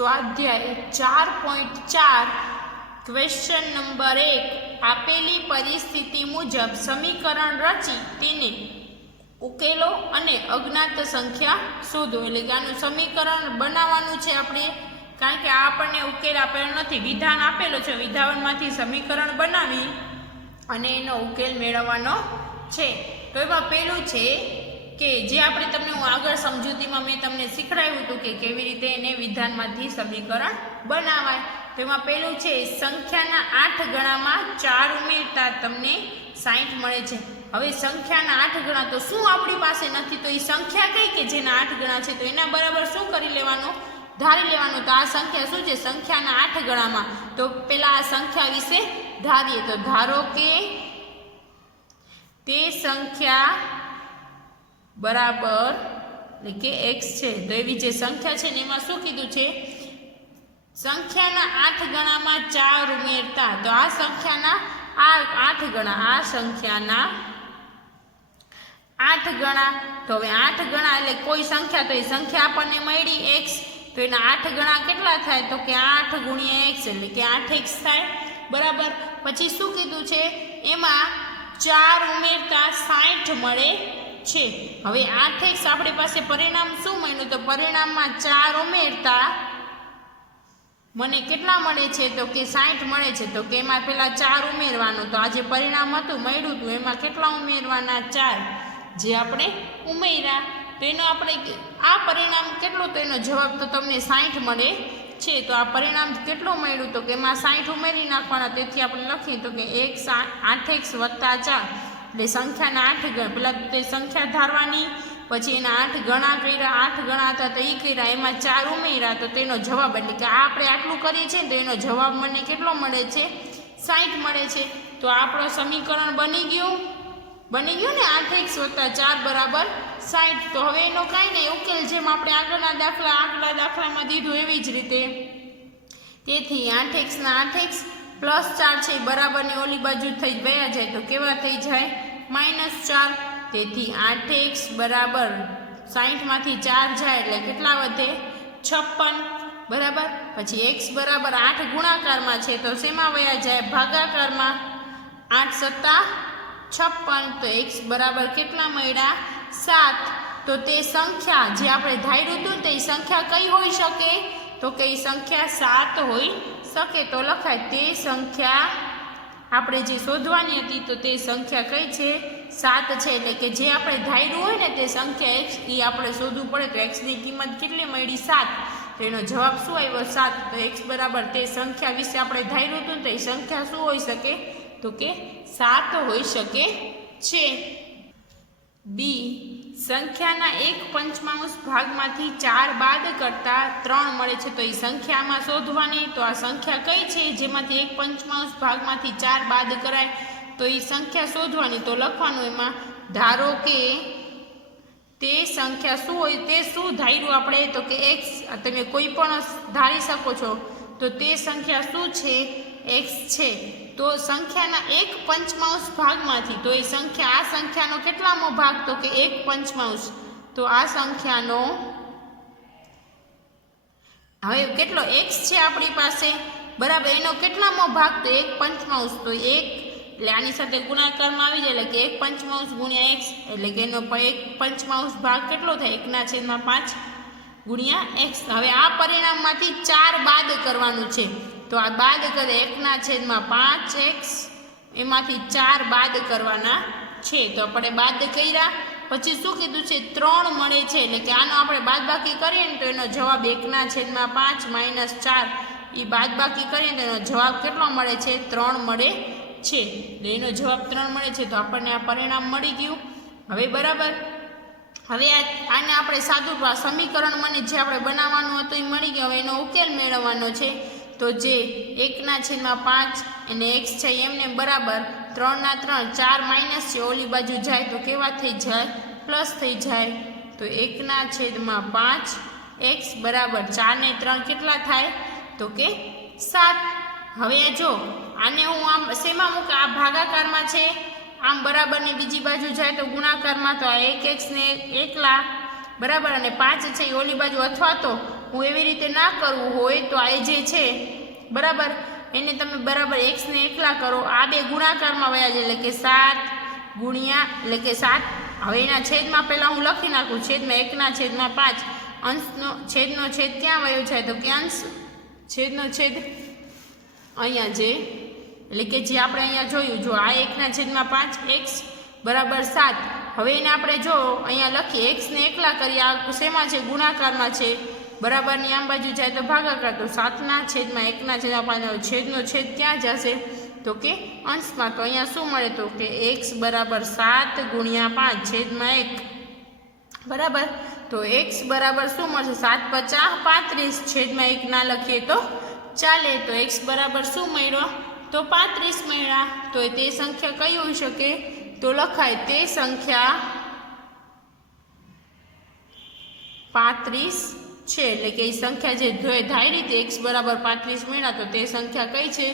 સ્વાધ્યાય 4.4 question number 1 આપેલી પરિસ્થિતિ મુજબ સમીકરણ રચી તેને ઉકેલો અને અજ્ઞાત સંખ્યા શોધો. એટલે કે આનું સમીકરણ બનાવવાનું છે આપણે, કારણ કે આ આપણને ઉકેલ આપેલો નથી, વિધાન આપેલો છે. વિધાનમાંથી સમીકરણ બનાવી અને એનો ઉકેલ મેળવવાનો છે. તો એમાં પહેલું છે કે જે આપણે તમને હું આગળ સમજૂતીમાં મેં તમને શીખવાડ્યું હતું કે કેવી રીતે એને વિધાનમાંથી સમીકરણ બનાવાય. તો એમાં પહેલું છે સંખ્યાના 8 ગણામાં 4 ઉમેરતા તમને 60 મળે છે. હવે સંખ્યાના 8 ગણા તો શું આપણી પાસે નથી, તો એ સંખ્યા કઈ કે જેના 8 ગણા છે, તો એના બરાબર શું કરી લેવાનું, ધારી લેવાનું. તો આ સંખ્યા શું છે, સંખ્યાના 8 ગણામાં. તો પેલા આ સંખ્યા વિશે ધારીએ. તો ધારો કે તે સંખ્યા બરાબર એટલે કે x છે. તો એવી જે સંખ્યા છે ને એમાં શું કીધું છે, સંખ્યાના 8 ગણામાં 4 ઉમેરતા. તો આ સંખ્યાના 8 ગણા, આ સંખ્યાના 8 ગણા. તો હવે 8 ગણા એટલે કોઈ સંખ્યા, તો એ સંખ્યા આપણને મળી x. તો એના 8 ગણા કેટલા થાય, તો કે 8 ગુણ્યા x એટલે કે 8x થાય. બરાબર. પછી શું કીધું છે, એમાં 4 ઉમેરતા 60 મળે છે. હવે 8x આપણી પાસે પરિણામ શું મળ્યું, તો પરિણામમાં 4 ઉમેરતા મને કેટલા મળે છે, તો કે 60 મળે છે. તો કે એમાં પેલા 4 ઉમેરવાનું. તો આ જે પરિણામ હતું મળ્યું હતું એમાં કેટલા ઉમેરવાના, 4 જે આપણે ઉમેર્યા. તો એનો આપણે આ પરિણામ કેટલું, તો એનો જવાબ તો તમને 60 મળે છે. તો આ પરિણામ કેટલું મળ્યું, તો કે એમાં 60 ઉમેરી નાખવાના. તેથી આપણે લખીએ તો કે 8x વત્તા 4 એટલે સંખ્યાના 8 ગણા. પેલા તે સંખ્યા ધારવાની, પછી એના 8 ગણા કર્યા, 8 ગણા હતા તો એ કર્યા, એમાં 4 ઉમેર્યા. તો તેનો જવાબ એટલે કે આ આપણે આટલું કરીએ છીએ તો એનો જવાબ મને કેટલો મળે છે, 60 મળે છે. તો આપણો સમીકરણ બની ગયું ને 8x વત્તા 4 બરાબર 60. તો હવે એનો કાંઈ નહીં ઉકેલ, જેમ આપણે આગલા દાખલામાં દીધું એવી જ રીતે. તેથી 8x ના 8x પ્લસ 4 છે બરાબરની ઓલી બાજુ થઈ ગયા જાય તો કેવા થઈ જાય, -4. તેથી 8x બરાબર 60 માંથી 4 જાય એટલે કેટલા વધે, 56. બરાબર. પછી x બરાબર 8 ગુણાકારમાં છે તો શેમાં વયા જાય, ભાગાકારમાં. 8 સત્તા 56. તો x બરાબર કેટલા મળ્યા, 7. તો તે સંખ્યા જે આપણે ધાર્યું હતું તે સંખ્યા કઈ હોઈ શકે, તો કે એ સંખ્યા 7 હોઈ શકે. તો લખાય તે સંખ્યા આપણે જે શોધવાની હતી તો તે સંખ્યા કઈ છે, 7 છે. એટલે કે જે આપણે ધાર્યું હોય ને તે સંખ્યા x એ આપણે શોધવું પડે. તો x ની કિંમત કેટલી મળી, 7. તો એનો જવાબ શું આવ્યો, 7. તો x બરાબર તે સંખ્યા વિશે આપણે ધાર્યું હતું તો એ સંખ્યા શું હોઈ શકે, તો કે 7 હોઈ શકે છે. બી સંખ્યાના 1/5 ભાગમાંથી 4 બાદ કરતા 3 મળે છે. તો એ સંખ્યામાં શોધવાની. તો આ સંખ્યા કઈ છે જેમાંથી 1/5 ભાગમાંથી 4 બાદ કરાય, તો એ સંખ્યા શોધવાની. તો લખવાનું એમાં ધારો કે તે સંખ્યા શું હોય, તે શું ધાર્યું આપણે, તો કે x. તમે કોઈ પણ ધારી શકો છો. તો તે સંખ્યા શું છે, x છે. તો સંખ્યાના 1/5 ભાગમાંથી, તો એ સંખ્યા, આ સંખ્યાનો કેટલામો ભાગ, તો કે 1/5. તો આ સંખ્યાનો હવે કેટલો x છે આપણી પાસે, બરાબર, એનો કેટલામો ભાગ, તો 1/5. તો 1 એટલે આની સાથે ગુણાકારમાં આવી જાય એટલે કે 1/5 ગુણ્યા x એટલે કે એનો 1/5 ભાગ કેટલો થાય, 1/5 ગુણ્યા x. હવે આ પરિણામમાંથી 4 બાદ કરવાનું છે. તો આ બાદ કરે 1/5x, એમાંથી 4 બાદ કરવાના છે. તો આપણે બાદ કર્યા, પછી શું કીધું છે, 3 મળે છે. એટલે કે આનો આપણે બાદબાકી કરીએ ને તો એનો જવાબ 1/5 - 4 એ બાદબાકી કરીએ તો એનો જવાબ કેટલો મળે છે, 3 મળે છે. એનો જવાબ 3 મળે છે. તો આપણને આ પરિણામ મળી ગયું. હવે બરાબર, હવે આને આપણે સાદું સમીકરણ મને જે આપણે બનાવવાનું હતું એ મળી ગયું. હવે એનો ઉકેલ મેળવવાનો છે. તો જે 1/5 અને x છે એમને બરાબર 3/3, 4 માઇનસ છે ઓલી બાજુ જાય તો કેવા થઈ જાય, પ્લસ થઈ જાય. તો 1/5x બરાબર 4 ને 3 કેટલા થાય, તો કે 7. હવે જો આને હું આમ શેમાં મૂક, આ ભાગાકારમાં છે, આમ બરાબર ને બીજી બાજુ જાય તો ગુણાકારમાં. તો આ 1x ને એકલા બરાબર અને 5 છે એ ઓલી બાજુ, અથવા તો હું એવી રીતે ના કરવું હોય તો આ જે છે બરાબર એને તમે બરાબર એક્સને એકલા કરો, આ બે ગુણાકારમાં વયા જાય એટલે કે 7 ગુણ્યા એટલે કે 7. હવે એના છેદમાં પહેલાં હું લખી નાખું, છેદમાં 1/5 અંશનો છેદનો છેદ ક્યાં વયો જાય તો કે અંશ છેદનો છેદ અહીંયા જે એટલે કે જે આપણે અહીંયા જોયું, જો આ 1/5 x બરાબર 7. હવે એને આપણે જો અહીંયા લખીએ એક્સને એકલા કરીએ, આ શેમાં છે ગુણાકારમાં છે બરાબરની આમ બાજુ જાય તો ભાગાકાર, તો 7/1/5 છેદનો છેદ ક્યાં જશે તો કે અંશમાં. તો અહીંયા શું મળે તો કે x બરાબર 7 ગુણ્યા 5 છેદમાં 1 બરાબર. તો x બરાબર શું મળશે 7 × 5 = 35 છેદમાં 1 ના લખીએ તો ચાલે. તો x બરાબર શું મળ્યો તો 35 મળ્યા. તો તે સંખ્યા કઈ હોઈ શકે તો લખાય તે સંખ્યા 35 છે. એટલે કે એ સંખ્યા જે ધારી રીતે x બરાબર 35 મળ્યા તો તે સંખ્યા કઈ છે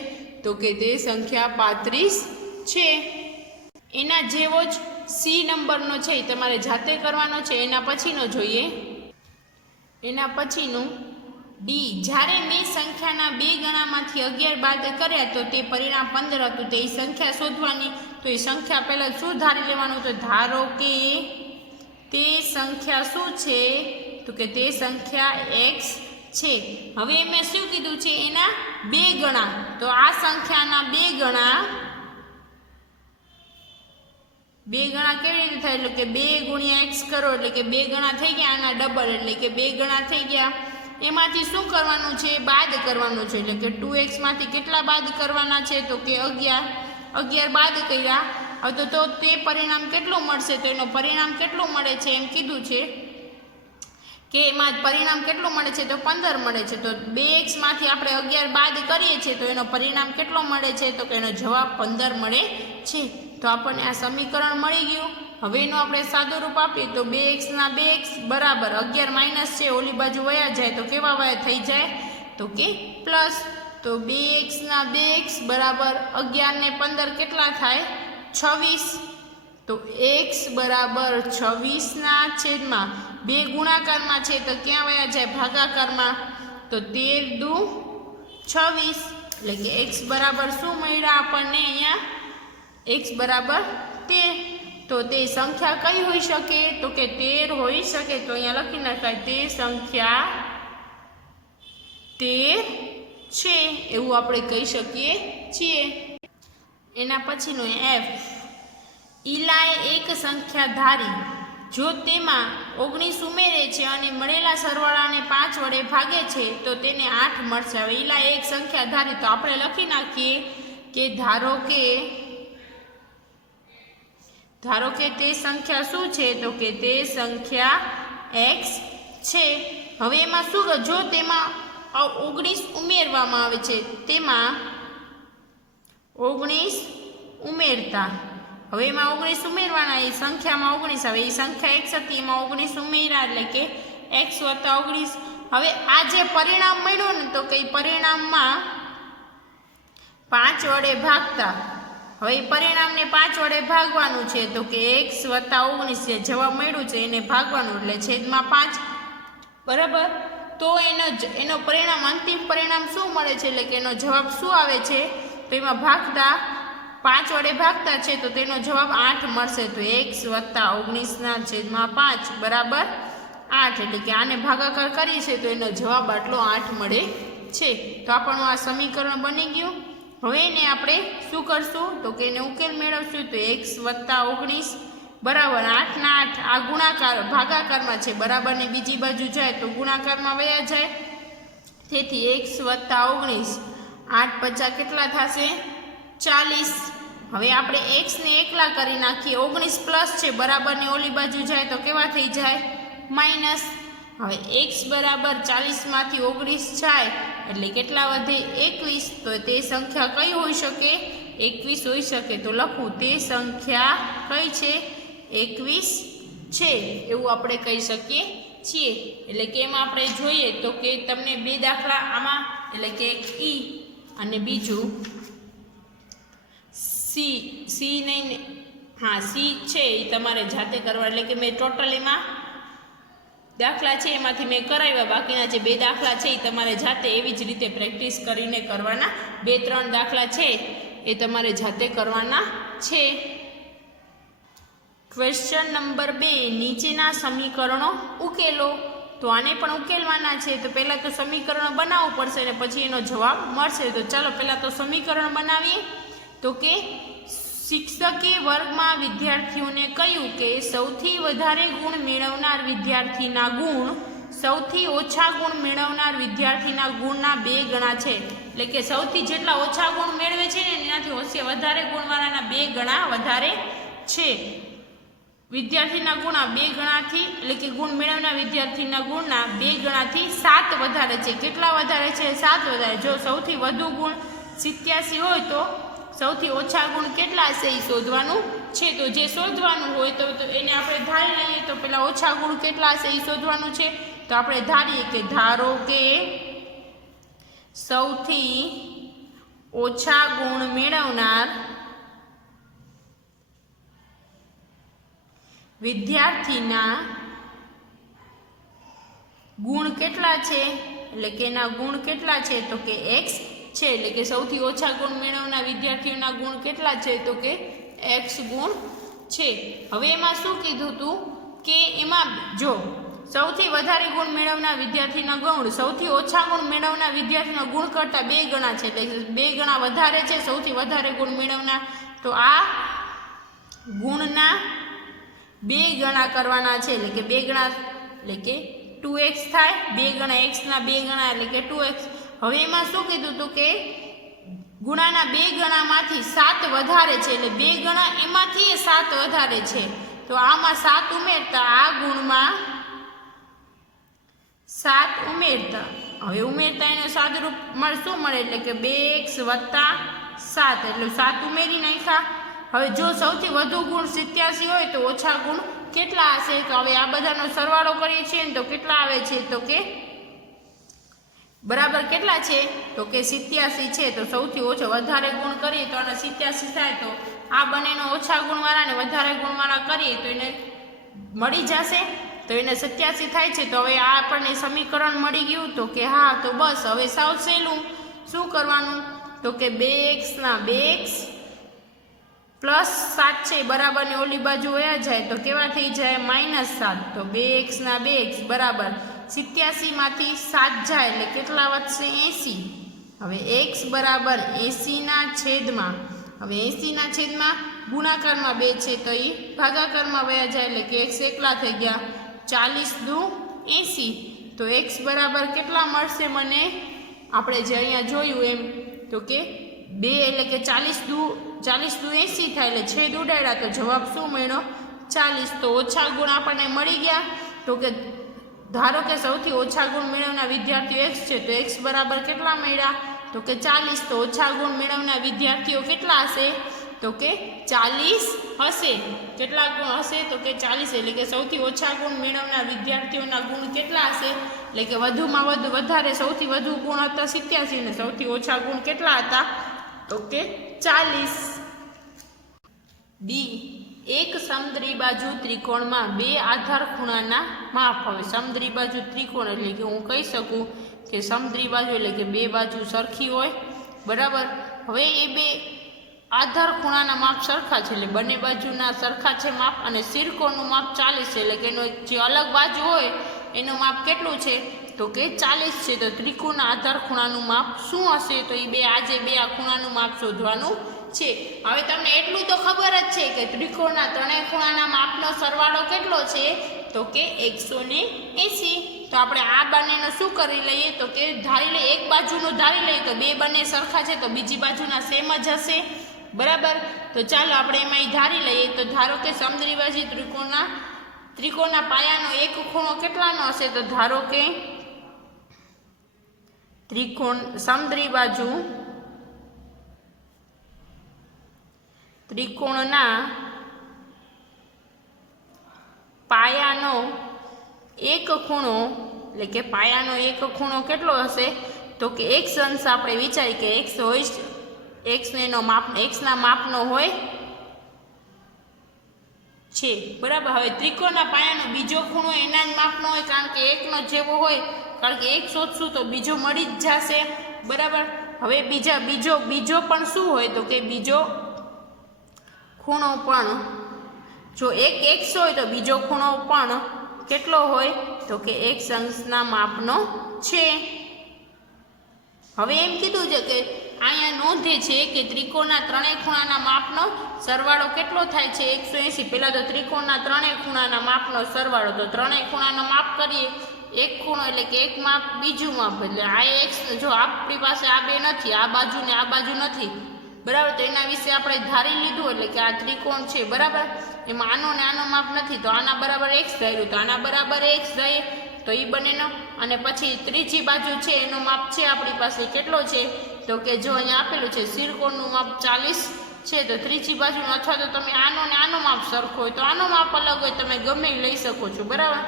તો કે તે સંખ્યા 35 છે. એના જેવો જ સી નંબરનો છે એ તમારે જાતે કરવાનો છે. એના પછીનો જોઈએ, એના પછીનું ડી. જ્યારે મેં સંખ્યાના 2 ગણામાંથી 11 બાદ કર્યા તો તે પરિણામ 15 હતું. તે સંખ્યા શોધવાની. તો એ સંખ્યા પહેલાં શું ધારી લેવાનું તો ધારો કે તે સંખ્યા શું છે તો કે તે સંખ્યા x છે. હવે મેં શું કીધું છે એના 2 ગણા. તો આ સંખ્યાના 2 ગણા, 2 ગણા કેવી રીતે થાય એટલે કે 2 ગુણ્યા x કરો એટલે કે 2 ગણા થઈ ગયા, આના ડબલ એટલે કે 2 ગણા થઈ ગયા. એમાંથી શું કરવાનું છે બાદ કરવાનું છે. એટલે કે 2x માંથી કેટલા બાદ કરવાના છે તો કે 11 બાદ કર્યા. હવે તો તે પરિણામ કેટલું મળશે તો એનો પરિણામ કેટલું મળે છે એમ કીધું છે કે એમાં પરિણામ કેટલું મળે છે તો 15 મળે છે. તો 2x માંથી આપણે 11 બાદ કરીએ છીએ તો એનો પરિણામ કેટલો મળે છે તો કે એનો જવાબ 15 મળે છે. તો આપણને આ સમીકરણ મળી ગયું. હવે એનું આપણે સાદું રૂપ આપીએ તો 2x ના 2x બરાબર 11 માઇનસ છે ઓલી બાજુ વયા જાય તો કેવા વયા થઈ જાય તો કે પ્લસ. તો 2x ના 2x બરાબર 11 ને 15 કેટલા થાય 26. તો x બરાબર 26 ના છેદમાં 2 ગુણાકારમાં છે તો ક્યાં વયા જાય ભાગાકારમાં. તો 13 દુ 26 એટલે કે x બરાબર શું મળ્યા આપણને અહીંયા x બરાબર 13. તો તે સંખ્યા કઈ હોઈ શકે તો કે 13 હોઈ શકે. તો અહીંયા લખી નખાય તે સંખ્યા 13 છે એવું આપણે કહી શકીએ છીએ. એના પછીનું f. ઈલાએ એક સંખ્યા ધારી, જો તેમાં 19 ઉમેરે છે અને મળેલા સરવાળાને 5 વડે ભાગે છે તો તેને 8 મળશે. હવે ઈલાએ એક સંખ્યા ધારી તો આપણે લખી નાખીએ કે ધારો કે તે સંખ્યા શું છે તો કે તે સંખ્યા x છે. હવે એમાં શું જો તેમાં 19 ઉમેરવામાં આવે છે, તેમાં 19 ઉમેરતા, હવે એમાં 19 ઉમેરવાના, એ સંખ્યામાં 19 આવે, એ સંખ્યા x હતી એમાં 19 ઉમેર્યા એટલે કે x + 19. હવે આ જે પરિણામ મળ્યું ને તો કે પરિણામમાં 5 વડે ભાગતા, હવે પરિણામને 5 વડે ભાગવાનું છે તો કે x + 19 જે જવાબ મળ્યું છે એને ભાગવાનું એટલે છેદમાં 5 બરાબર. તો એનો પરિણામ અંતિમ પરિણામ શું મળે છે એટલે કે એનો જવાબ શું આવે છે તો એમાં ભાગતા 5 વડે ભાગતા છે તો તેનો જવાબ 8 મળશે. તો x + 19 ના છેદમાં 5 બરાબર 8 એટલે કે આને ભાગાકાર કરી છે તો એનો જવાબ આટલો 8 મળે છે. તો આપણું આ સમીકરણ બની ગયું. હવે એને આપણે શું કરશું તો કે એને ઉકેલ મેળવશું. તો x + 19 બરાબર 8 ના 8 આ ગુણાકાર ભાગાકારમાં છે બરાબર ને બીજી બાજુ જાય તો ગુણાકારમાં વયા જાય. તેથી x + 19 8 × 50 કેટલા થશે 40. હવે આપણે x ને એકલા કરી નાખીએ, 19 પ્લસ છે બરાબર ને ઓલી બાજુ જાય તો કેવા થઈ જાય માઇનસ. હવે x બરાબર 40 માંથી 19 જાય એટલે કેટલા વધે 21. તો તે સંખ્યા કઈ હોઈ શકે 21 હોઈ શકે. તો લખું તે સંખ્યા કઈ છે 21 છે એવું આપણે કહી શકીએ છીએ. એટલે કે એમાં આપણે જોઈએ તો કે તમને 2 દાખલા આમાં એટલે કે એક ઈ અને બીજું સી નહીં, હા સી છે એ તમારે જાતે કરવા. એટલે કે મેં ટોટલ એમાં દાખલા છે એમાંથી મેં કરાવ્યા, બાકીના જે 2 દાખલા છે એ તમારે જાતે એવી જ રીતે પ્રેક્ટિસ કરીને કરવાના. 2-3 દાખલા છે એ તમારે જાતે કરવાના છે. ક્વેશ્ચન નંબર 2, નીચેના સમીકરણો ઉકેલો. તો આને પણ ઉકેલવાના છે. તો પહેલાં તો સમીકરણ બનાવવું પડશે અને પછી એનો જવાબ મળશે. તો ચાલો પહેલાં તો સમીકરણ બનાવીએ. તો કે શિક્ષકે વર્ગમાં વિદ્યાર્થીઓને કહ્યું કે સૌથી વધારે ગુણ મેળવનાર વિદ્યાર્થીના ગુણ સૌથી ઓછા ગુણ મેળવનાર વિદ્યાર્થીના ગુણના 2 ગણા છે. એટલે કે સૌથી જેટલા ઓછા ગુણ મેળવે છે ને એનાથી વધારે ગુણવાળાના 2 ગણા વધારે છે. વિદ્યાર્થીના ગુણ 2 ગણાથી, એટલે કે ગુણ મેળવનાર વિદ્યાર્થીના ગુણના 2 ગણાથી 7 વધારે છે. કેટલા વધારે છે? 7 વધારે. જો સૌથી વધુ ગુણ 87 હોય તો સૌથી ઓછા ગુણ કેટલા છે એ શોધવાનું છે. તો જે શોધવાનું હોય તો એને આપણે ધારી લઈએ. તો પેલા ઓછા ગુણ કેટલા છે એ શોધવાનું છે. તો આપણે ધારીએ કે ધારો કે સૌથી ઓછા ગુણ મેળવનાર વિદ્યાર્થીના ગુણ કેટલા છે, એટલે કે એના ગુણ કેટલા છે તો કે x છે. એટલે કે સૌથી ઓછા ગુણ મેળવનાર વિદ્યાર્થીઓના ગુણ કેટલા છે તો કે x ગુણ છે. હવે એમાં શું કીધું હતું કે એમાં જો સૌથી વધારે ગુણ મેળવનાર વિદ્યાર્થીના ગુણ સૌથી ઓછા ગુણ મેળવનાર વિદ્યાર્થીના ગુણ કરતાં 2 ગણા છે. એટલે 2 ગણા વધારે છે સૌથી વધારે ગુણ મેળવનાર. તો આ ગુણના 2 ગણા કરવાના છે. એટલે કે 2 ગણા એટલે કે 2x થાય. 2 ગણા x ના 2 ગણા એટલે કે 2x. હવે એમાં શું કીધું હતું કે ગુણાના 2 ગણામાંથી 7 વધારે છે. એટલે 2 ગણા એમાંથી 7 વધારે છે. તો આમાં 7 ઉમેરતા આ ગુણમાં 7 ઉમેરતા, હવે ઉમેરતા એનો સાદુરૂપ શું મળે એટલે કે 2x + 7 એટલે 7 ઉમેરી નાખ્યા. હવે જો સૌથી વધુ ગુણ 87 હોય તો ઓછા ગુણ કેટલા હશે? તો હવે આ બધાનો સરવાળો કરીએ છીએ ને તો કેટલા આવે છે તો કે બરાબર કેટલા છે તો કે 87 છે. તો સૌથી ઓછો વધારે ગુણ કરીએ તો આને 87 થાય. તો આ બંનેનો ઓછા ગુણવાળા ને વધારે ગુણવાળા કરીએ તો એને મળી જશે. તો એને 87 થાય છે. તો હવે આ આપણને સમીકરણ મળી ગયું. તો કે હા, તો બસ હવે સાવ સહેલું. શું કરવાનું તો કે 2x ના 2x પ્લસ 7 છે બરાબર ને ઓલી બાજુ વયા જાય તો કેવા થઈ જાય -7. તો 2x ના 2x બરાબર 87 માંથી 7 જાય એટલે કેટલા વધશે 80. હવે x બરાબર 80 ના છેદમાં, હવે 80 ના છેદમાં ગુણાકારમાં 2 છે તો એ ભાગાકારમાં વયા જાય એટલે કે x એકલા થઈ ગયા. 40 દુ 80. તો x બરાબર કેટલા મળશે મને? આપણે જે અહીંયા જોયું એમ તો કે 2 એટલે કે 40 દુ 80 થાય એટલે છેદ ઉડાડ્યા તો જવાબ શું મળ્યો? 40. તો ઓછા ગુણ આપણને મળી ગયા. તો કે ધારો કે સૌથી ઓછા ગુણ મેળવનાર વિદ્યાર્થીઓ x છે તો x બરાબર કેટલા મળ્યા તો કે 40. તો ઓછા ગુણ મેળવનાર વિદ્યાર્થીઓ કેટલા હશે તો કે 40 હશે. કેટલા ગુણ હશે તો કે 40. એટલે કે સૌથી ઓછા ગુણ મેળવનાર વિદ્યાર્થીઓના ગુણ કેટલા હશે? એટલે કે વધુમાં વધુ વધારે સૌથી વધુ ગુણ હતા 87 ને સૌથી ઓછા ગુણ કેટલા હતા તો કે 40. ડી, એક સમદ્વિબાજુ ત્રિકોણમાં 2 આધાર ખૂણાના માપ. હવે સમદ્વિબાજુ ત્રિકોણ એટલે કે હું કહી શકું કે સમદ્વિબાજુ એટલે કે 2 બાજુ સરખી હોય બરાબર. હવે એ 2 આધાર ખૂણાના માપ સરખા છે એટલે બંને બાજુના સરખા છે માપ. અને શિરકોણનું માપ 40 છે એટલે કે એનો જે અલગ બાજુ હોય એનું માપ કેટલું છે તો કે 40 છે. તો ત્રિકોણના આધાર ખૂણાનું માપ શું હશે? તો એ 2 આ ખૂણાનું માપ શોધવાનું છે. હવે તમને એટલું તો ખબર જ છે કે ત્રિકોણના 3 ખૂણાના માપનો સરવાળો કેટલો છે તો કે 180. તો આપણે આ બંનેનો શું કરી લઈએ તો કે ધારી લઈએ, એક બાજુનું ધારી લઈએ તો 2 બંને સરખા છે તો બીજી બાજુના સેમ જ હશે બરાબર. તો ચાલો આપણે એમાં ધારી લઈએ. તો ધારો કે સમદ્વિબાજુ ત્રિકોણના પાયાનો એક ખૂણો કેટલાનો હશે? તો ધારો કે સમદ્વિબાજુ ત્રિકોણના પાયાનો એક ખૂણો એટલે કે પાયાનો એક ખૂણો કેટલો હશે તો કે x અંશ આપણે વિચારીએ કે x હોય x એનો માપ x ના માપનો હોય છે બરાબર। હવે ત્રિકોણના પાયાનો બીજો ખૂણો એના જ માપનો હોય, કારણ કે એકનો જેવો હોય, કારણ કે એક શોધશું તો બીજો મળી જ જશે બરાબર। હવે બીજો પણ શું હોય તો કે બીજો ખૂણો પણ જો એક એક્સ હોય તો બીજો ખૂણો પણ કેટલો હોય તો કે એક્સ અંશના માપનો છે। હવે એમ કીધું છે કે અહીંયા નોંધે છે કે ત્રિકોણના ત્રણેય ખૂણાના માપનો સરવાળો કેટલો થાય છે 180। પહેલાં તો ત્રિકોણના ત્રણેય ખૂણાના માપનો સરવાળો, તો ત્રણેય ખૂણાનો માપ કરીએ, એક ખૂણો એટલે કે એક માપ બીજું માપ, એટલે આ એક્સ જો આપણી પાસે આ બે નથી, આ બાજુ ને આ બાજુ નથી બરાબર, તો એના વિશે આપણે ધારી લીધું એટલે કે આ ત્રિકોણ છે બરાબર, એમાં આનો ને આનો માપ નથી, તો આના બરાબર એક્સ ધાર્યું, તો આના બરાબર એક્સ ધારીએ તો એ બંનેનો, અને પછી ત્રીજી બાજુ છે એનો માપ છે આપણી પાસે કેટલો છે તો કે જો અહીંયા આપેલું છે શિરકોણનું માપ 40 છે, તો ત્રીજી બાજુનો અથવા તો તમે આનો ને આનો માપ સરખો હોય તો આનો માપ અલગ હોય, તમે ગમે લઈ શકો છો બરાબર।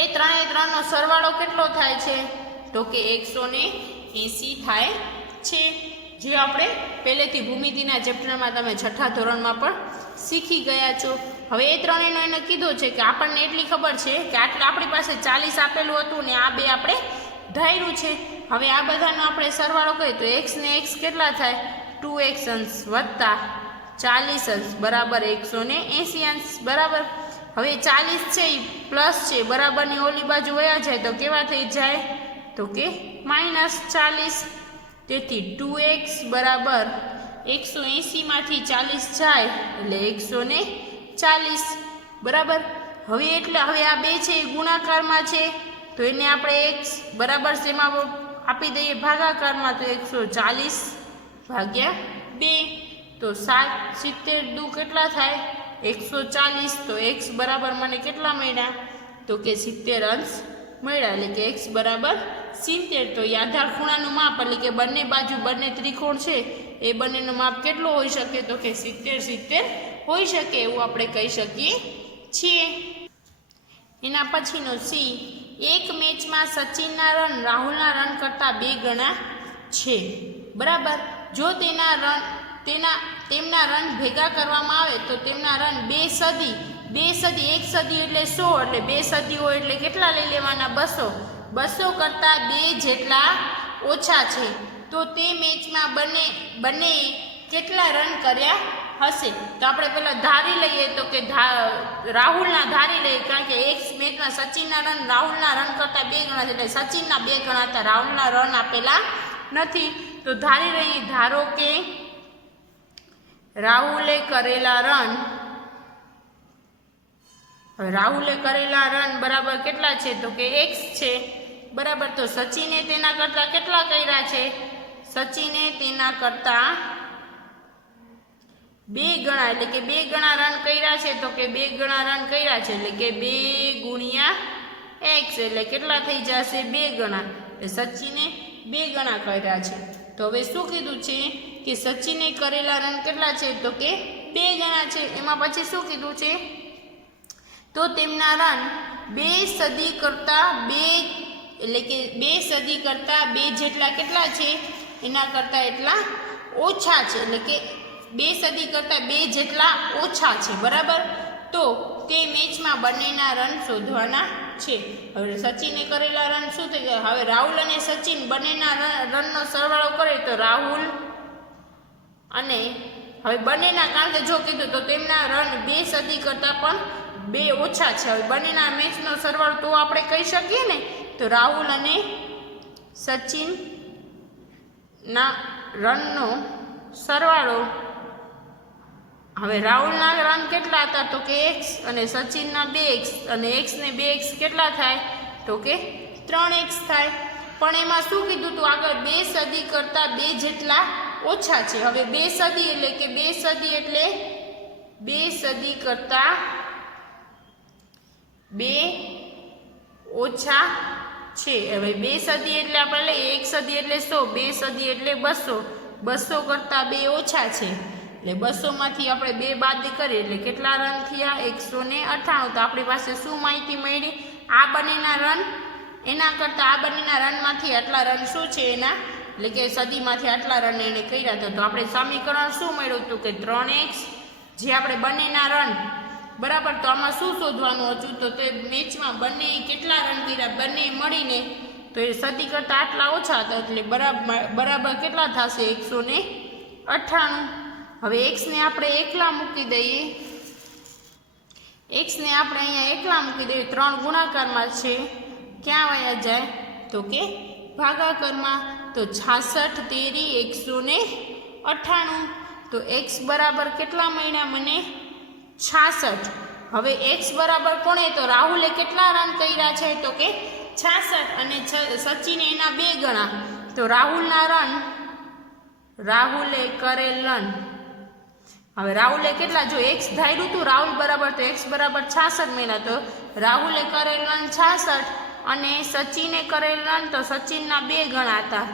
એ ત્રણેય ત્રણનો સરવાળો કેટલો થાય છે તો કે 180 થાય છે, જે આપણે પહેલેથી ભૂમિતિના ચેપ્ટરમાં તમે છઠ્ઠા ધોરણમાં પણ શીખી ગયા છો। હવે એ ત્રણેયનો એને કીધો છે કે આપણને એટલી ખબર છે કે આટલે આપણી પાસે 40 આપેલું હતું ને આ બે આપણે ધાર્યું છે। હવે આ બધાનો આપણે સરવાળો કરીએ તો એક્સ ને એક્સ કેટલા થાય 2x અંશ વત્તા 40 અંશ બરાબર 180 અંશ બરાબર। હવે 40 છે એ પ્લસ છે બરાબરની ઓલી બાજુ વયા જાય તો કેવા થઈ જાય તો કે -40, તેથી 2x બરાબર 180 માંથી 40 જાય એટલે 140 બરાબર। હવે આ બે છે એ ગુણાકારમાં છે તો એને આપણે x બરાબર શેમાં આપી દઈએ ભાગાકારમાં, તો 140 ભાગ્યા 2, તો 70 દુ કેટલા થાય 140, તો x બરાબર મને કેટલા મળ્યા તો કે 70 અંશ મળ્યા, એટલે કે x બરાબર 70। તો એ આધાર ખૂણાનું માપ એટલે કે બંને બાજુ બંને ત્રિકોણ છે એ બંનેનું માપ કેટલું હોઈ શકે તો કે 70 હોઈ શકે એવું આપણે કહી શકીએ છીએ। એના પછીનો સી, એક મેચમાં સચિનના રન રાહુલના રન કરતાં 2 ગણા છે બરાબર। જો તેમના રન ભેગા કરવામાં આવે તો તેમના રન 2 સદી 1 સદી એટલે 100, એટલે 2 સદીઓ એટલે કેટલા લઈ લેવાના 200 કરતાં 2 જેટલા ઓછા છે, તો તે મેચમાં બંને કેટલા રન કર્યા હશે। તો આપણે પહેલાં ધારી લઈએ તો કે રાહુલના ધારી લઈએ, કારણ કે એક મેચમાં સચિનના રન રાહુલના રન કરતાં 2 ગણા છે, એટલે સચિનના 2 ગણા હતા, રાહુલના રન આપેલા નથી, તો ધારી લઈએ, ધારો કે રાહુલે કરેલા રન બરાબર કેટલા છે તો કે x છે બરાબર। તો સચિને તેના કરતાં કેટલા કર્યા છે, સચિને તેના કરતાં 2 ગણા એટલે કે 2 ગણા રન કર્યા છે, તો કે 2 ગણા રન કર્યા છે એટલે કે 2 ગુણ્યા x એટલે કેટલા થઈ જશે 2 ગણા, એટલે સચિને 2 ગણા કર્યા છે। તો હવે શું કીધું છે કે સચિને કરેલા રન કેટલા છે તો કે 2 ગણા છે। એમાં પછી શું કીધું છે તો તેમના રન 2 સદી કરતાં 2 એટલે કે 2 સદી કરતાં 2 જેટલા કેટલા છે એના કરતાં એટલા ઓછા છે, એટલે કે 2 સદી કરતાં 2 જેટલા ઓછા છે બરાબર। તો તે મેચમાં બંનેના રન શોધવાના છે। હવે સચિને કરેલા રન શું થઈ ગયા, હવે રાહુલ અને સચિન બંનેના રનનો સરવાળો કરે તો રાહુલ અને હવે બંનેના, કારણ કે જો કીધું તો તેમના રન 2 સદી કરતાં પણ 2 ઓછા છે, હવે બંનેના મેચનો સરવાળો તો આપણે કહી શકીએ ને, તો રાહુલ અને સચિનના રનનો સરવાળો, હવે રાહુલના રન કેટલા હતા તો કે x અને સચિનના 2x, અને x ને 2x કેટલા થાય તો કે 3x થાય। પણ એમાં શું કીધું તું આગળ 2 સદી કરતાં 2 જેટલા ઓછા છે। હવે 2 સદી એટલે કે 2 સદી એટલે 2 સદી કરતાં 2 ઓછા છે। હવે 2 સદી એટલે આપણે લઈએ 1 સદી એટલે 100, 2 સદી એટલે 200, 200 કરતાં 2 ઓછા છે, એટલે 200 માંથી આપણે 2 બાદ કરીએ એટલે કેટલા રન થયા 198। તો આપણી પાસે શું માહિતી મળી, આ બંનેના રન એના કરતાં આ બંનેના રનમાંથી આટલા રન શું છે એના, એટલે કે સદીમાંથી આટલા રન એને કર્યા હતા, તો આપણે સમીકરણ શું મળ્યું હતું કે 3x, જે આપણે બંનેના રન બરાબર. તો આમાં શું શોધવાનું હતું? તો તે મેચમાં બંને કેટલા રન કર્યા, બંને મળીને તો એ સદી કરતાં આટલા ઓછા હતા, એટલે બરાબર કેટલા થશે? 198. હવે એક્સને આપણે એકલા મૂકી દઈએ, એક્સને આપણે અહીંયા એકલા મૂકી દઈએ, 3 ગુણાકારમાં છે, ક્યાં વયા જાય? તો કે ભાગાકારમાં. તો 66 તેરી 198. તો એક્સ બરાબર કેટલા મળ્યા મને? 66. હવે એક્સ બરાબર કોણે? તો રાહુલે કેટલા રન કર્યા છે? તો કે 66. અને સચિને એના 2 ગણા. તો રાહુલના રન, રાહુલે કરેલ રન, હવે રાહુલે કેટલા? જો એક્સ ધાર્યું હતું રાહુલ બરાબર, તો એક્સ બરાબર 66 મળ્યા. તો રાહુલે કરેલ રન 66 અને સચિને કરેલ રન તો સચિનના 2 ગણા હતા.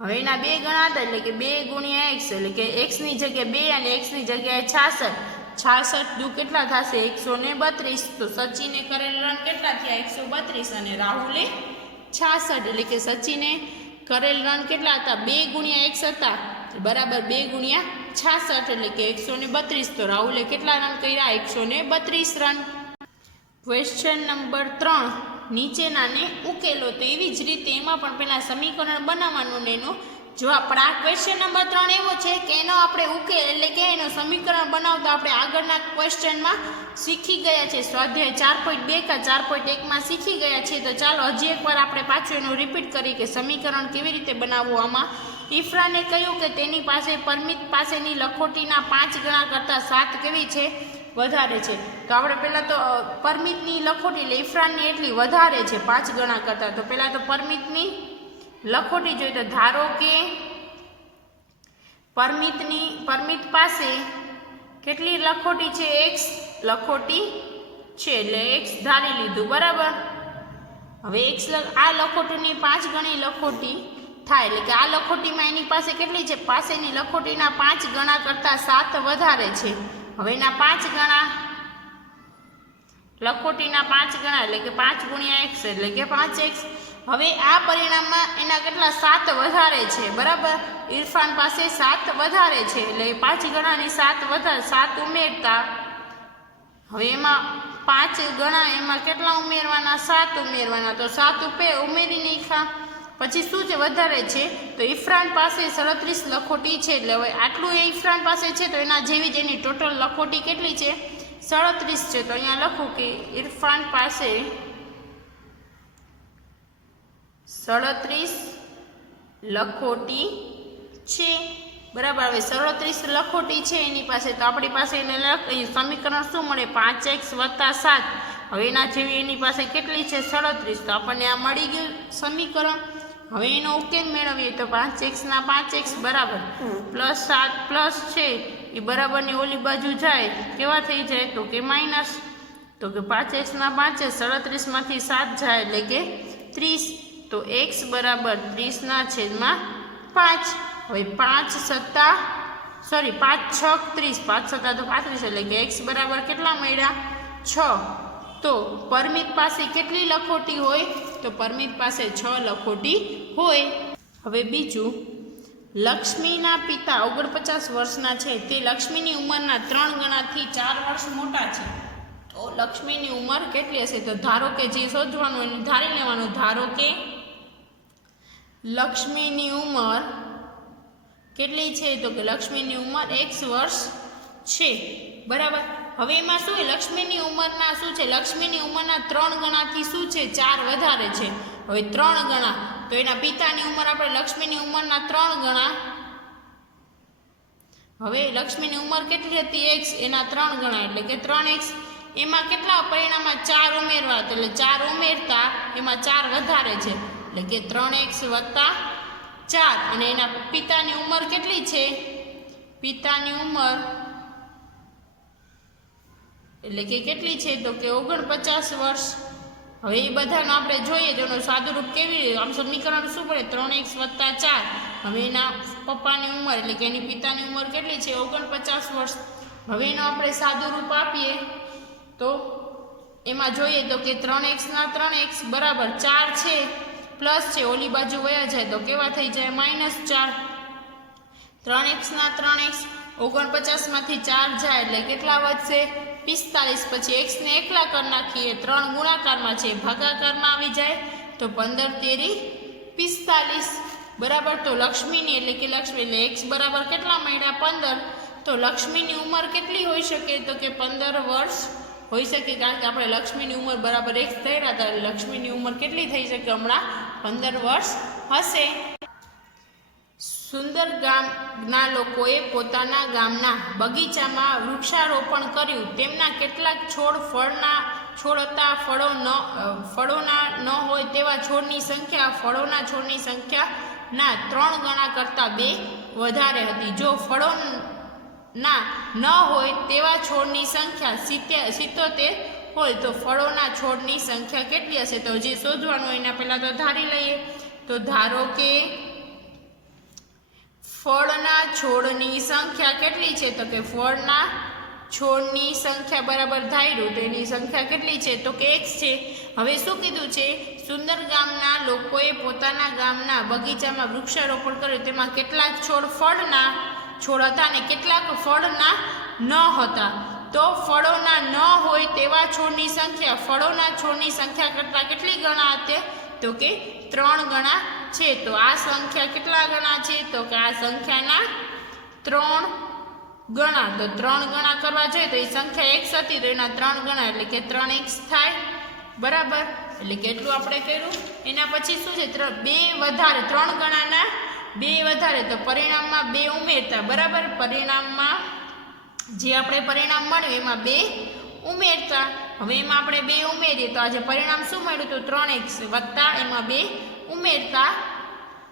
હવે એના 2 ગણા હતા એટલે કે 2 ગુણ્યા એક્સ, એટલે કે એક્સની જગ્યાએ 2 અને એક્સની જગ્યાએ 66. 66 દુ કેટલા થશે? 132. તો સચિને કરેલ રન કેટલા થયા? 132 અને રાહુલે 66. એટલે કે સચિને કરેલ રન કેટલા હતા? 2 ગુણ્યા એક્સ હતા, બરાબર 2 ગુણ્યા 66 એટલે કે 132. તો રાહુલે કેટલા રન કર્યા? 132 રન. ક્વેશ્ચન નંબર 3, નીચેનાને ઉકેલો. તો એવી જ રીતે એમાં પણ પહેલાં સમીકરણ બનાવવાનું ને એનો જવાબ. પણ આ ક્વેશ્ચન નંબર 3 એવો છે કે એનો આપણે ઉકેલ એટલે કે એનો સમીકરણ બનાવતા આપણે આગળના ક્વેશ્ચનમાં શીખી ગયા છે. સ્વાધ્યાય 4.2 કે 4.1માં શીખી ગયા છીએ. તો ચાલો હજી એકવાર આપણે પાછું એનું રિપીટ કરી કે સમીકરણ કેવી રીતે બનાવવું. આમાં ઇફરાને કહ્યું કે તેની પાસે પરમિત પાસેની લખોટીના 5 ગણા કરતાં 7 કેવી છે? વધારે છે. તો આપણે પહેલાં તો પરમિતની લખોટી એટલે ઇફરાનની એટલી વધારે છે 5 ગણા કરતાં. તો પહેલાં તો પરમિતની લખોટી જોઈએ. તો ધારો કે પરમિત પાસે કેટલી લખોટી છે? એક્સ લખોટી છે, એટલે એક્સ ધારી લીધું, બરાબર. હવે એક્સ આ લખોટીની 5 ગણી લખોટી થાય, એટલે કે આ લખોટીમાં એની પાસે કેટલી છે? પાસેની લખોટીના 5 ગણા કરતાં 7 વધારે છે. હવે એના 5 ગણા, લખોટીના 5 ગણા એટલે કે 5 ગુણ્યા એક્સ એટલે કે 5x. હવે આ પરિણામમાં એના કેટલા? 7 વધારે છે, બરાબર. ઇરફાન પાસે 7 વધારે છે, એટલે 5 ગણાની 7 વધારે, 7 ઉમેરતા હવે એમાં 5 ગણા એમાં કેટલા ઉમેરવાના? 7 ઉમેરવાના. તો 7 ઉમેરી નાખ્યા. પછી શું છે? વધારે છે. તો ઇફરાન પાસે 37 લખોટી છે, એટલે હવે આટલું એ ઇફરાન પાસે છે, તો એના જેવી જ એની ટોટલ લખોટી કેટલી છે? 37 છે. તો અહીંયા લખું કે ઇરફાન પાસે 37 લખોટી છે, બરાબર. હવે 37 લખોટી છે એની પાસે, તો આપણી પાસે એને સમીકરણ શું મળે? 5x + 7. હવે એના જેવી એની પાસે કેટલી છે? 37. તો આપણને આ મળી ગયું સમીકરણ. હવે એનો ઉકેલ મેળવીએ તો 5x ના 5x બરાબર +7 પ્લસ છે એ બરાબરની ઓલી બાજુ જાય કેવા થઈ જાય? તો કે માઇનસ. તો કે 5x ના 5 37માંથી 7 જાય એટલે કે 30. તો x બરાબર 30/5. હવે 5 6 30, 5 7 તો 35, એટલે કે x બરાબર કેટલા મળ્યા? 6. તો પરમિત પાસે કેટલી લખોટી હોય? તો પરમિત પાસે 6 લખોટી હોય. હવે બીજું, લક્ષ્મીના પિતા 49 વર્ષના છે, તે લક્ષ્મીની ઉંમરના 3 ગણાથી 4 વર્ષ મોટા છે. તો લક્ષ્મીની ઉંમર કેટલી હશે? તો ધારો કે જે શોધવાનું એને ધારી લેવાનું. ધારો કે લક્ષ્મીની ઉંમર કેટલી છે? તો કે લક્ષ્મીની ઉંમર x વર્ષ છે, બરાબર. હવે એમાં શું? લક્ષ્મીની ઉંમરના શું છે? લક્ષ્મીની ઉંમરના 3 ગણાથી શું છે? 4 વધારે છે. હવે 3 ગણા, તો એના પિતાની ઉંમર આપણે લક્ષ્મીની ઉંમરના 3 ગણા. હવે લક્ષ્મીની ઉંમર કેટલી હતી? x, એના 3 ગણા એટલે કે 3x. એમાં કેટલા પરિણામમાં 4 ઉમેરવા, એટલે 4 ઉમેરતા એમાં 4 વધારે છે, એટલે કે 3x + 4. અને એના પિતાની ઉંમર કેટલી છે? પિતાની ઉંમર એટલે કે કેટલી છે? તો કે 49 વર્ષ. હવે એ બધાનો આપણે જોઈએ તો એનું સાદુરૂપ કેવી રીતે? આમ સમીકરણ શું પડે? 3x + 4. હવે એના પપ્પાની ઉંમર એટલે કે એની પિતાની ઉંમર કેટલી છે? 49 વર્ષ. હવે એનો આપણે સાદુરૂપ આપીએ તો એમાં જોઈએ તો કે 3x ના 3x બરાબર 4 છે, પ્લસ છે, ઓલી બાજુ વયા જાય તો કેવા થઈ જાય? -4. 3x ના 3x 49માંથી 4 જાય એટલે કેટલા વધશે 45। પછી x ને એકલા કરી નાખીએ, 3 ગુણાકારમાં છે ભાગાકારમાં આવી જાય તો 15 તેરી 45 બરાબર। તો લક્ષ્મીની એટલે કે લક્ષ્મી એટલે x બરાબર કેટલા મળ્યા 15। તો લક્ષ્મીની ઉંમર કેટલી હોઈ શકે તો કે 15 વર્ષ હોઈ શકે, કારણ કે આપણે લક્ષ્મીની ઉંમર બરાબર x થઈ રહ્યા હતા, લક્ષ્મીની ઉંમર કેટલી થઈ શકે હમણાં 15 વર્ષ હશે। સુંદર ગામના લોકોએ પોતાના ગામના બગીચામાં વૃક્ષારોપણ કર્યું, તેમના કેટલાક છોડ હતા, ફળોના ન હોય તેવા છોડની સંખ્યા ફળોના છોડની સંખ્યાના 3 ગણા કરતાં 2 વધારે હતી। જો ફળોના ન હોય તેવા છોડની સંખ્યા 77 હોય તો ફળોના છોડની સંખ્યા કેટલી હશે? તો જે શોધવાનું એના પહેલાં તો ધારી લઈએ। તો ધારો કે ફળના છોડની સંખ્યા કેટલી છે? તો કે ફળના છોડની સંખ્યા બરાબર ધાર્યું તો એની સંખ્યા કેટલી છે? તો કે x છે। હવે શું કીધું છે? સુંદર ગામના લોકોએ પોતાના ગામના બગીચામાં વૃક્ષારોપણ કર્યું, તેમાં કેટલાક ફળના છોડ હતા અને કેટલાક ફળના ન હતા। તો ફળોના ન હોય તેવા છોડની સંખ્યા ફળોના છોડની સંખ્યા કરતાં કેટલી ગણા હતી? તો કે 3 ગણા છે। તો આ સંખ્યા કેટલા ગણા છે? તો કે આ સંખ્યાના 3 ગણા। તો 3 ગણા કરવા જોઈએ તો એ સંખ્યા x હતી તો એના 3 ગણા એટલે કે 3x થાય બરાબર। એટલે કેટલું આપણે કર્યું? એના પછી શું છે? 2 વધારે 3 ગણાના 2 વધારે તો પરિણામમાં 2 ઉમેરતા બરાબર। પરિણામમાં જે આપણે પરિણામ મળ્યું એમાં 2 ઉમેરતા। હવે એમાં આપણે 2 ઉમેરીએ તો આજે પરિણામ શું મળ્યું? તો 3x વત્તા એમાં 2 ઉમેરતા,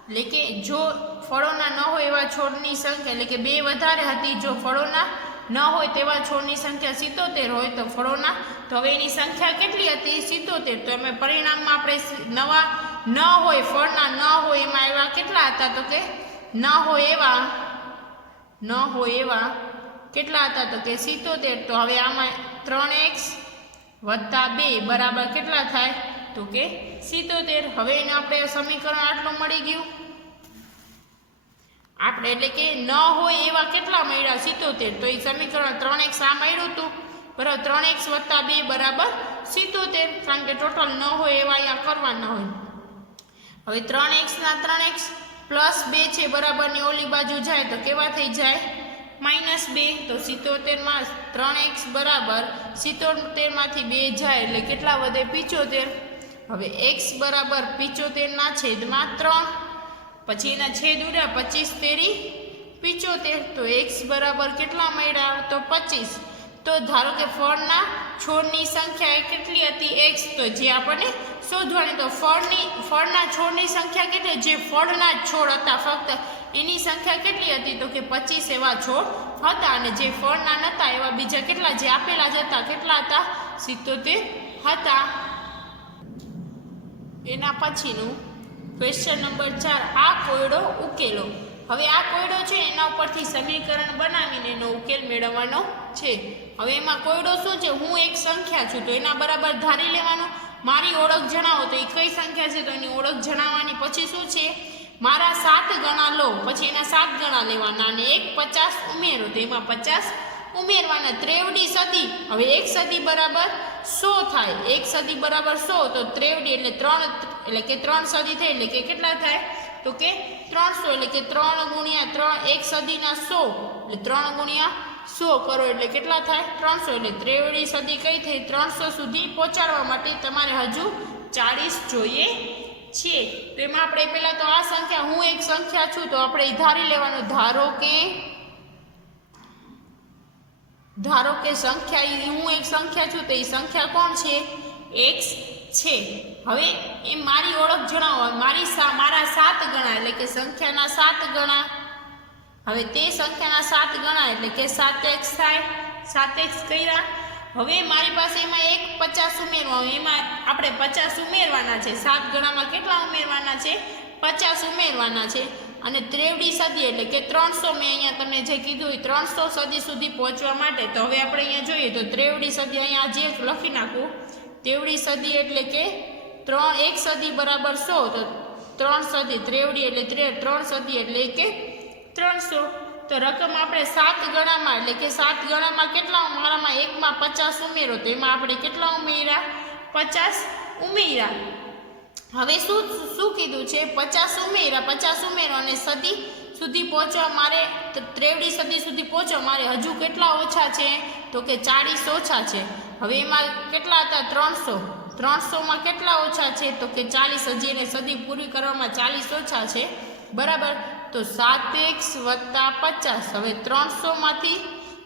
એટલે કે જો ફળોના ન હોય એવા છોડની સંખ્યા એટલે કે 2 વધારે હતી, જો ફળોના ન હોય તેવા છોડની સંખ્યા 77 હોય તો ફળોના તો હવે એની સંખ્યા કેટલી હતી? 77। તો અમે પરિણામમાં આપણે નવા ન હોય ફળના ન હોય એમાં એવા કેટલા હતા? તો કે ન હોય એવા કેટલા હતા? તો કે 77। તો હવે આમાં 3x વત્તા 2 બરાબર કેટલા થાય? તો કે 77। હવે એને આપણે સમીકરણ આટલું મળી ગયું આપણે, એટલે કે ન હોય એવા કેટલા મળ્યા? 77। તો એ સમીકરણ 3x આ મળ્યું હતું બરાબર। 3x વત્તા 2 બરાબર 77, કારણ કે ટોટલ ન હોય એવા અહીંયા કરવાના હોય। હવે 3x ના 3x પ્લસ 2 છે બરાબરની ઓલી બાજુ જાય તો કેવા થઈ જાય? -2। તો 77માં 3x બરાબર 77માંથી 2 જાય એટલે કેટલા વધે? 75। હવે x બરાબર 75ના છેદમાં 3, પછી એના છેદ ઉડ્યા 25 તેરી 75। તો x બરાબર કેટલા મળ્યા? તો 25। તો ધારો કે ફળના છોડની સંખ્યા કેટલી હતી? x। તો જે આપણને શોધવાની તો ફળના છોડની સંખ્યા કેટલી? જે ફળના છોડ હતા ફક્ત એની સંખ્યા કેટલી હતી? તો કે 25 એવા છોડ હતા, અને જે ફળના નહોતા એવા બીજા કેટલા જે આપેલા જ હતા કેટલા હતા? 77 હતા। એના પછીનું ક્વેશ્ચન નંબર 4, આ કોયડો ઉકેલો। હવે આ કોયડો છે એના ઉપરથી સમીકરણ બનાવીને એનો ઉકેલ મેળવવાનો છે। હવે એમાં કોયડો શું છે? હું એક સંખ્યા છું તો એના બરાબર ધારી લેવાનું। મારી ઓળખ જણાવો તો એ કઈ સંખ્યા છે? તો એની ઓળખ જણાવવાની। પછી શું છે? મારા 7 ગણા લો, પછી એના 7 ગણા લેવાના અને 50 ઉમેરો તો એમાં 50 ઉમેરવાના। ત્રેવડી સદી, હવે 1 સદી બરાબર 100 થાય। 1 સદી બરાબર 100 તો ત્રેવડી એટલે 3 એટલે કે 3 સદી થઈ એટલે કે કેટલા થાય? તો કે 300 એટલે કે 3 ગુણ્યા 3 1 સદીના 100 એટલે 3 ગુણ્યા 100 કરો એટલે કેટલા થાય? 300। એટલે ત્રેવડી સદી કઈ થઈ? 300 સુધી પહોંચાડવા માટે તમારે હજુ 40 જોઈએ છે। તો એમાં આપણે પહેલાં તો આ સંખ્યા હું એક સંખ્યા છું તો આપણે ધારી લેવાનું। ધારો કે સંખ્યા હું એક સંખ્યા છું તો એ સંખ્યા કોણ છે? x છે। હવે એ મારી ઓળખ જણાવો। મારા 7 ગણા એટલે કે સંખ્યાના 7 ગણા, હવે તે સંખ્યાના 7 ગણા એટલે કે 7x થાય। 7x કર્યા। હવે મારી પાસે એમાં 50 ઉમેરવાનું, એમાં આપણે 50 ઉમેરવાના છે। 7 ગણામાં કેટલા ઉમેરવાના છે? 50 ઉમેરવાના છે। અને ત્રેવડી સદી એટલે કે 300, મેં અહીંયા તમને જે કીધું એ 300 સદી સુધી પહોંચવા માટે તો હવે આપણે અહીંયા જોઈએ તો ત્રેવડી સદી અહીંયા જે લખી નાખું, ત્રેવડી સદી એટલે કે 1 સદી બરાબર 100 તો 3 સદી ત્રેવડી એટલે 3 સદી એટલે કે 300। તો રકમ આપણે 7 ગણામાં એટલે કે 7 ગણામાં કેટલા મારામાં એકમાં 50 ઉમેરો તો એમાં આપણે કેટલા ઉમેર્યા 50 ઉમેર્યા હવે શું કીધું છે 50 ઉમેરો અને સદી સુધી પહોંચવા મારે ત્રેવડી સદી સુધી પહોંચવા મારે હજુ કેટલા ઓછા છે તો કે 40 ઓછા છે હવે એમાં કેટલા હતા 300માં કેટલા ઓછા છે તો કે 40 હજી એને સદી પૂરી કરવામાં 40 ઓછા છે બરાબર તો 7x + 50 હવે 300 માંથી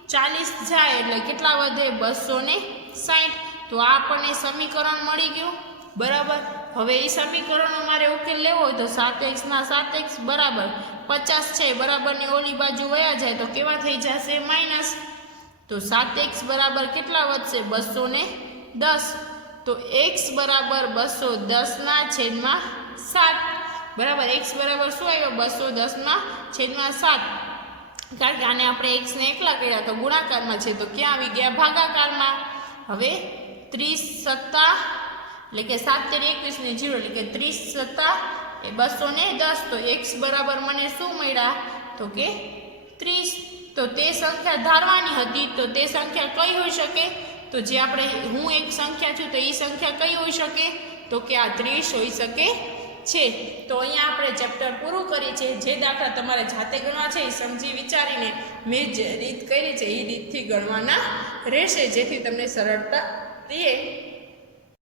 40 જાય એટલે કેટલા વધે 260 તો આ આપણને સમીકરણ મળી ગયું બરાબર હવે એ સમીકરણનો મારે ઉકેલ લેવો હોય તો 7x ના 7x બરાબર 50 છે બરાબરની ઓલી બાજુ વયા જાય તો કેવા થઈ જશે માઇનસ તો 7x બરાબર કેટલા વધશે 210 તો x બરાબર 210 ના છેદમાં 7 બરાબર x બરાબર શું આવ્યો 210 ના છેદમાં 7 કારણ કે આને આપણે x ને એકલા કર્યા તો ગુણાકારમાં છે તો ક્યાં આવી ગયા ભાગાકારમાં હવે 30 સત્તા એટલે કે 7 તેરી 21 ને 0 એટલે કે 30 સત્તા એ 210 તો x બરાબર મને શું મળ્યા તો કે 30 તો તે સંખ્યા ધારવાની હતી તો તે સંખ્યા કઈ હોઈ શકે તો જે આપણે હું એક સંખ્યા છું તો એ સંખ્યા કઈ હોઈ શકે તો કે આ 30 હોઈ શકે છે તો અહીંયા આપણે ચેપ્ટર પૂરું કરીએ છીએ જે દાખલા તમારે જાતે ગણવા છે એ સમજી વિચારીને મેં જે રીત કરી છે એ રીતથી ગણવાના રહેશે જેથી તમને સરળતા રહે